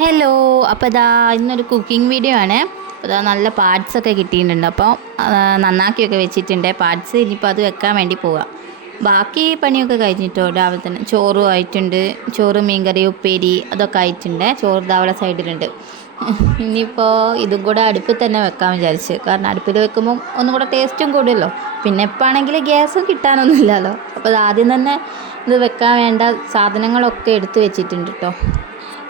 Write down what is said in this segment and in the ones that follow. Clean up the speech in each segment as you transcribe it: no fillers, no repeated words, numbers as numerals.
Hello, അപ്പോൾ ഇതാ ഇന്നൊരു കുക്കിംഗ് വീഡിയോ ആണ്. അപ്പോൾ ഇതാ നല്ല പാർട്സൊക്കെ കിട്ടിയിട്ടുണ്ട്. അപ്പോൾ നന്നാക്കിയൊക്കെ വെച്ചിട്ടുണ്ട് പാർട്സ്. ഇനിയിപ്പോൾ അത് വെക്കാൻ വേണ്ടി പോവാം. ബാക്കി പണിയൊക്കെ കഴിഞ്ഞിട്ടോ. രാവിലെ തന്നെ ചോറും ആയിട്ടുണ്ട്. ചോറ്, മീൻകറി, ഉപ്പേരി അതൊക്കെ ആയിട്ടുണ്ട്. ചോറ് അവിടെ സൈഡിലുണ്ട്. ഇനിയിപ്പോൾ ഇതും കൂടെ അടുപ്പിൽ തന്നെ വെക്കാൻ വിചാരിച്ച്. കാരണം അടുപ്പിൽ വെക്കുമ്പോൾ ഒന്നും കൂടെ ടേസ്റ്റും കൂടുമല്ലോ. പിന്നെ ഇപ്പോൾ ആണെങ്കിൽ ഗ്യാസും കിട്ടാനൊന്നുമില്ലല്ലോ. അപ്പോൾ ആദ്യം തന്നെ ഇത് വെക്കാൻ വേണ്ട സാധനങ്ങളൊക്കെ എടുത്ത് വെച്ചിട്ടുണ്ട് കേട്ടോ.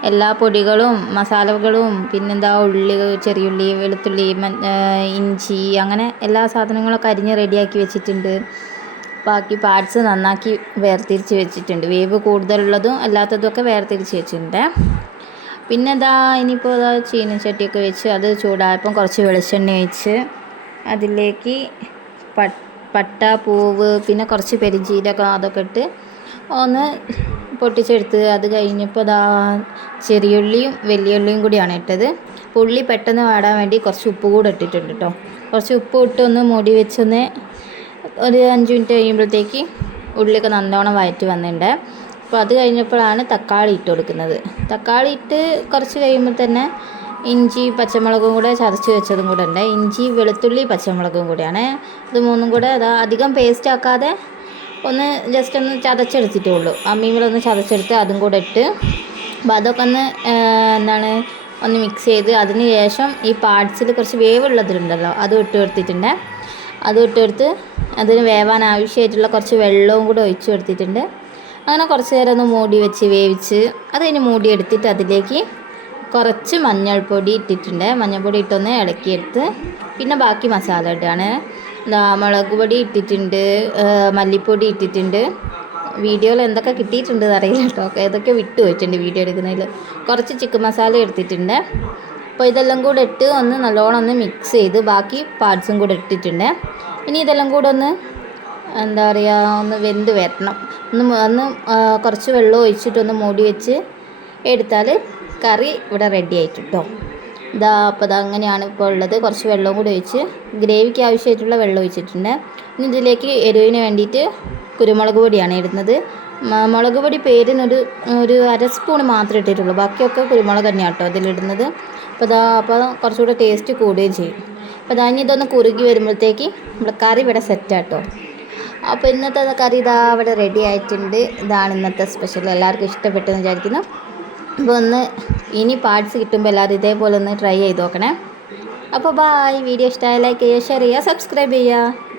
എല്ലാ പൊടികളും മസാലകളും പിന്നെന്താ ഉള്ളി, ചെറിയുള്ളി, വെളുത്തുള്ളി, ഇഞ്ചി, അങ്ങനെ എല്ലാ സാധനങ്ങളൊക്കെ അരിഞ്ഞ് റെഡിയാക്കി വെച്ചിട്ടുണ്ട്. ബാക്കി പാർട്സ് നന്നാക്കി വേർതിരിച്ച് വെച്ചിട്ടുണ്ട്. വേവ് കൂടുതലുള്ളതും അല്ലാത്തതൊക്കെ വേർതിരിച്ച് വെച്ചിട്ടുണ്ട്. പിന്നെ ഇതാ ഇനിയിപ്പോൾ ഇതാ ചീനച്ചട്ടിയൊക്കെ വെച്ച് അത് ചൂടായപ്പം കുറച്ച് വെളിച്ചെണ്ണ ഒഴിച്ച് അതിലേക്ക് പട്ട, പൂവ്, പിന്നെ കുറച്ച് പെരുംജീരകം അതൊക്കെ ഇട്ട് ഒന്ന് പൊട്ടിച്ചെടുത്ത് അത് കഴിഞ്ഞപ്പോൾ ഇതാ ചെറിയുള്ളിയും വലിയുള്ളിയും കൂടിയാണ് ഇട്ടത്. ഉള്ളി പെട്ടെന്ന് വാടാൻ വേണ്ടി കുറച്ച് ഉപ്പ് കൂടെ ഇട്ടിട്ടുണ്ട് കേട്ടോ. കുറച്ച് ഉപ്പ് ഇട്ടൊന്ന് മൂടി വെച്ചൊന്ന് ഒരു 5 മിനിറ്റ് കഴിയുമ്പോഴത്തേക്ക് ഉള്ളിയൊക്കെ നല്ലോണം വഴറ്റി വന്നിട്ടുണ്ട്. അപ്പോൾ അത് കഴിഞ്ഞപ്പോഴാണ് തക്കാളി ഇട്ട് കൊടുക്കുന്നത്. തക്കാളി ഇട്ട് കുറച്ച് കഴിയുമ്പോൾ തന്നെ ഇഞ്ചി, പച്ചമുളകും കൂടെ ചതച്ച് വെച്ചതും കൂടെ ഉണ്ട്. ഇഞ്ചി, വെളുത്തുള്ളി, പച്ചമുളകും കൂടെയാണ്. ഇത് മൂന്നും കൂടെ അധികം പേസ്റ്റ് ആക്കാതെ ഒന്ന് ജസ്റ്റ് ഒന്ന് ചതച്ചെടുത്തിട്ടേ ഉള്ളൂ. അമ്മിയിലൊന്ന് ചതച്ചെടുത്ത് അതും കൂടെ ഇട്ട് അപ്പോൾ അതൊക്കെ ഒന്ന് മിക്സ് ചെയ്ത് അതിന് ശേഷം ഈ പാർട്സിൽ കുറച്ച് വേവുള്ളതിലുണ്ടല്ലോ അതും ഇട്ട് കൊടുത്തിട്ടുണ്ട്. അതും ഇട്ടെടുത്ത് അതിന് വേവാൻ ആവശ്യമായിട്ടുള്ള കുറച്ച് വെള്ളവും കൂടെ ഒഴിച്ച് കൊടുത്തിട്ടുണ്ട്. അങ്ങനെ കുറച്ച് നേരം ഒന്ന് മൂടി വെച്ച് വേവിച്ച് അത് കഴിഞ്ഞ് മൂടി എടുത്തിട്ട് അതിലേക്ക് കുറച്ച് മഞ്ഞൾപ്പൊടി ഇട്ടിട്ടുണ്ട്. മഞ്ഞൾപ്പൊടി ഇട്ടൊന്ന് ഇളക്കിയെടുത്ത് പിന്നെ ബാക്കി മസാല ഇടുകയാണ്. മുളക് പൊടി ഇട്ടിട്ടുണ്ട്, മല്ലിപ്പൊടി ഇട്ടിട്ടുണ്ട്. വീഡിയോയിൽ എന്തൊക്കെ കിട്ടിയിട്ടുണ്ട് അറിയില്ല കേട്ടോ. ഏതൊക്കെ വിട്ടു പോയിട്ടുണ്ട് വീഡിയോ എടുക്കുന്നതിൽ. കുറച്ച് ചിക്കൻ മസാല എടുത്തിട്ടുണ്ട്. അപ്പോൾ ഇതെല്ലാം കൂടെ ഇട്ട് ഒന്ന് നല്ലോണം ഒന്ന് മിക്സ് ചെയ്ത് ബാക്കി പാർട്സും കൂടെ ഇട്ടിട്ടുണ്ട്. ഇനി ഇതെല്ലാം കൂടെ ഒന്ന് ഒന്ന് വെന്ത് വരണം. ഒന്ന് കുറച്ച് വെള്ളം ഒഴിച്ചിട്ടൊന്ന് മൂടി വെച്ച് എടുത്താൽ കറി ഇവിടെ റെഡി ആയിട്ട് കേട്ടോ. അപ്പോൾ അങ്ങനെയാണ് ഇപ്പോൾ ഉള്ളത്. കുറച്ച് വെള്ളവും കൂടി ഒഴിച്ച് ഗ്രേവിക്ക് ആവശ്യമായിട്ടുള്ള വെള്ളം ഒഴിച്ചിട്ടുണ്ട്. ഇനി ഇതിലേക്ക് എരിവിന് വേണ്ടിയിട്ട് കുരുമുളക് പൊടിയാണ് ഇടുന്നത്. മുളക് പൊടി ഒരു 1/2 സ്പൂൺ മാത്രമേ ഇട്ടിട്ടുള്ളൂ. ബാക്കിയൊക്കെ കുരുമുളക് തന്നെയാണ് കേട്ടോ അതിലിടുന്നത്. അപ്പോൾ കുറച്ചുകൂടെ ടേസ്റ്റ് കൂടുകയും ചെയ്യും. അപ്പോൾ ഇനി ഇതൊന്ന് കുറുകി വരുമ്പോഴത്തേക്ക് നമ്മുടെ കറി ഇവിടെ സെറ്റാട്ടോ. അപ്പോൾ ഇന്നത്തെ കറി ഇവിടെ റെഡി ആയിട്ടുണ്ട്. ഇതാണ് ഇന്നത്തെ സ്പെഷ്യൽ. എല്ലാവർക്കും ഇഷ്ടപ്പെട്ടെന്ന് വിചാരിക്കുന്നു. അപ്പോൾ ഇനി പാർട്സ് കിട്ടുമ്പോൾ എല്ലാവരും ഇതേപോലെ ഒന്ന് ട്രൈ ചെയ്ത് നോക്കണേ. അപ്പോൾ ബായ്. വീഡിയോ ഇഷ്ടമായ ലൈക്ക് ചെയ്യുക, ഷെയർ ചെയ്യുക, സബ്സ്ക്രൈബ് ചെയ്യുക.